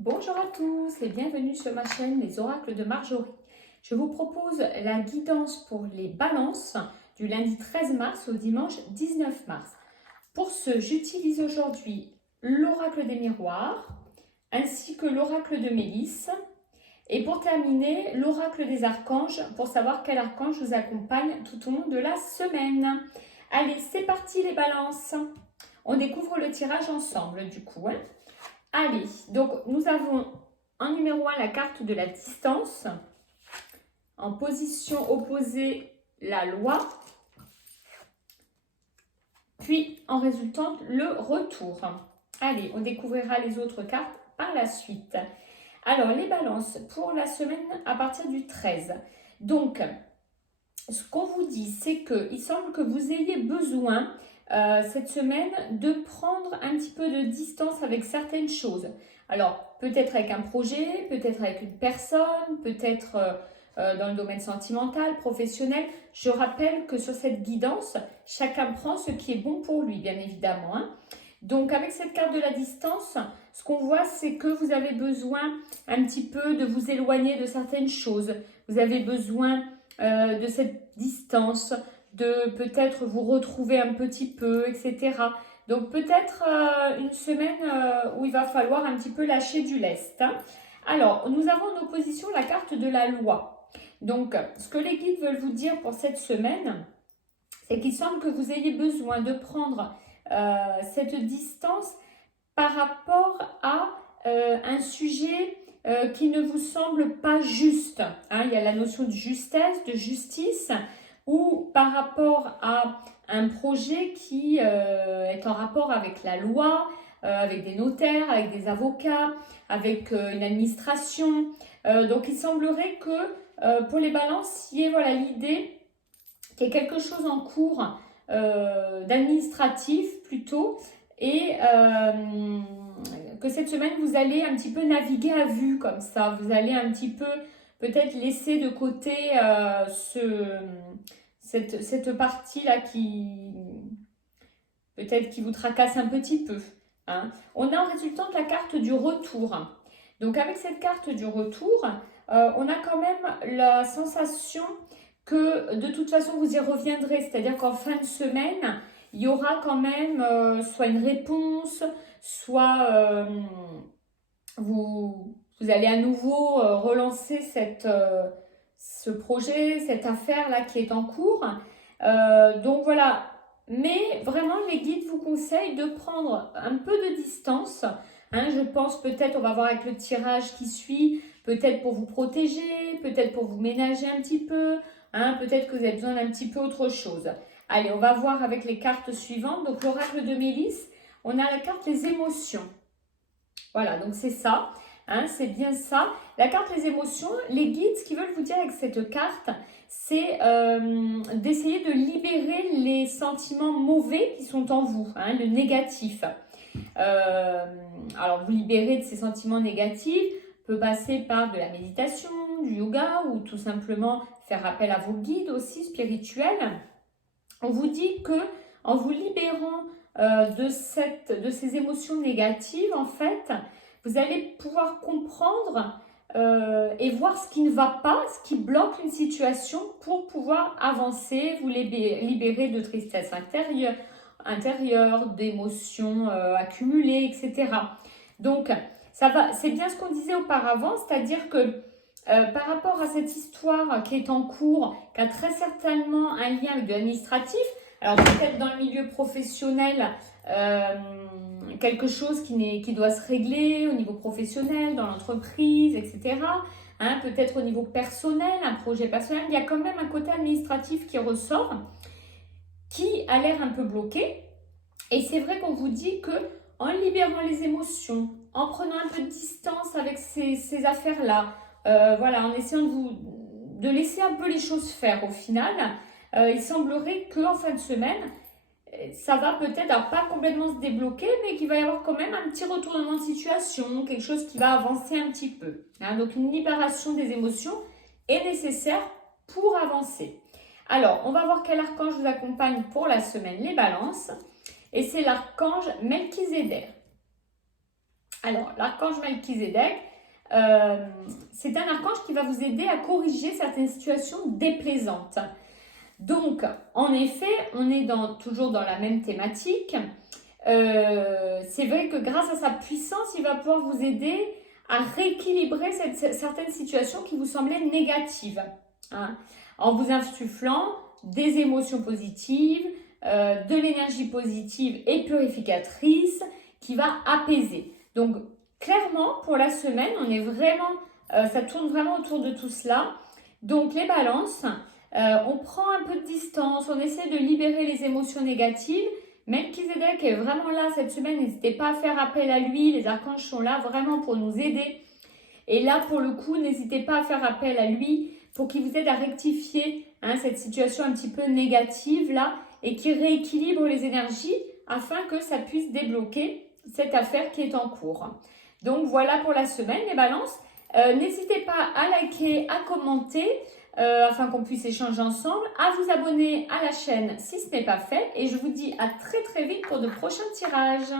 Bonjour à tous et bienvenue sur ma chaîne Les Oracles de Marjorie. Je vous propose la guidance pour les balances du lundi 13 mars au dimanche 19 mars. Pour ce, j'utilise aujourd'hui l'oracle des miroirs ainsi que l'oracle de Mélisse. Et pour terminer, l'oracle des archanges pour savoir quel archange vous accompagne tout au long de la semaine. Allez, c'est parti les balances. On découvre le tirage ensemble du coup. Allez, donc nous avons en numéro 1 la carte de la distance, en position opposée la loi, puis en résultante le retour. Allez, on découvrira les autres cartes par la suite. Alors, les balances pour la semaine à partir du 13. Donc, ce qu'on vous dit, c'est qu'il semble que vous ayez besoin cette semaine de prendre un petit peu de distance avec certaines choses. Alors, peut-être avec un projet, peut-être avec une personne, peut-être dans le domaine sentimental, professionnel. Je rappelle que sur cette guidance, chacun prend ce qui est bon pour lui, bien évidemment. Donc, avec cette carte de la distance, ce qu'on voit, c'est que vous avez besoin un petit peu de vous éloigner de certaines choses. Vous avez besoin de cette distance, de peut-être vous retrouver un petit peu, etc. Donc peut-être une semaine où il va falloir un petit peu lâcher du lest. Alors, nous avons en opposition la carte de la loi. Donc, ce que les guides veulent vous dire pour cette semaine, c'est qu'il semble que vous ayez besoin de prendre cette distance par rapport à un sujet qui ne vous semble pas juste. Il y a la notion de justesse, de justice, ou par rapport à un projet qui est en rapport avec la loi, avec des notaires, avec des avocats, avec une administration. Donc il semblerait que pour les balances, il y ait l'idée qu'il y ait quelque chose en cours d'administratif plutôt, et que cette semaine, vous allez un petit peu naviguer à vue comme ça. Vous allez un petit peu peut-être laisser de côté cette partie-là qui peut-être qui vous tracasse un petit peu. On a en résultante la carte du retour. Donc avec cette carte du retour, on a quand même la sensation que de toute façon vous y reviendrez. C'est-à-dire qu'en fin de semaine, il y aura quand même soit une réponse, soit vous allez à nouveau relancer ce projet, cette affaire-là qui est en cours. Donc voilà, mais vraiment les guides vous conseillent de prendre un peu de distance. Je pense peut-être, on va voir avec le tirage qui suit, peut-être pour vous protéger, peut-être pour vous ménager un petit peu, peut-être que vous avez besoin d'un petit peu autre chose. Allez, on va voir avec les cartes suivantes. Donc l'oracle de Mélisse, on a la carte les émotions. Voilà, donc c'est ça, c'est bien ça. La carte les émotions, les guides, ce qu'ils veulent vous dire avec cette carte, c'est d'essayer de libérer les sentiments mauvais qui sont en vous, le négatif. Alors, vous libérer de ces sentiments négatifs peut passer par de la méditation, du yoga ou tout simplement faire appel à vos guides aussi spirituels. On vous dit que en vous libérant de ces émotions négatives, en fait, vous allez pouvoir comprendre et voir ce qui ne va pas, ce qui bloque une situation pour pouvoir avancer, vous libérer de tristesse intérieure, d'émotions accumulées, etc. Donc, c'est bien ce qu'on disait auparavant, c'est-à-dire que par rapport à cette histoire qui est en cours, qui a très certainement un lien avec de l'administratif, alors peut-être dans le milieu professionnel, quelque chose qui doit se régler au niveau professionnel, dans l'entreprise, etc. Peut-être au niveau personnel, un projet personnel, il y a quand même un côté administratif qui ressort, qui a l'air un peu bloqué. Et c'est vrai qu'on vous dit que en libérant les émotions, en prenant un peu de distance avec ces affaires-là, en essayant de laisser un peu les choses faire au final, il semblerait qu'en fin de semaine, ça va peut-être pas complètement se débloquer, mais qu'il va y avoir quand même un petit retournement de situation, quelque chose qui va avancer un petit peu. Donc une libération des émotions est nécessaire pour avancer. Alors, on va voir quel archange vous accompagne pour la semaine, les balances. Et c'est l'archange Melchizedek. Alors, l'archange Melchizedek, c'est un archange qui va vous aider à corriger certaines situations déplaisantes. Donc, en effet, on est toujours dans la même thématique. C'est vrai que grâce à sa puissance, il va pouvoir vous aider à rééquilibrer certaines situations qui vous semblaient négatives, hein, en vous insufflant des émotions positives, de l'énergie positive et purificatrice qui va apaiser. Donc, clairement, pour la semaine, ça tourne vraiment autour de tout cela. Donc, les balances, on prend un peu de distance, on essaie de libérer les émotions négatives. Melchizedek est vraiment là cette semaine, n'hésitez pas à faire appel à lui, les archanges sont là vraiment pour nous aider. Et là, pour le coup, n'hésitez pas à faire appel à lui pour qu'il vous aide à rectifier cette situation un petit peu négative là et qui rééquilibre les énergies afin que ça puisse débloquer cette affaire qui est en cours. Donc voilà pour la semaine les balances. N'hésitez pas à liker, à commenter afin qu'on puisse échanger ensemble, à vous abonner à la chaîne si ce n'est pas fait et je vous dis à très très vite pour de prochains tirages.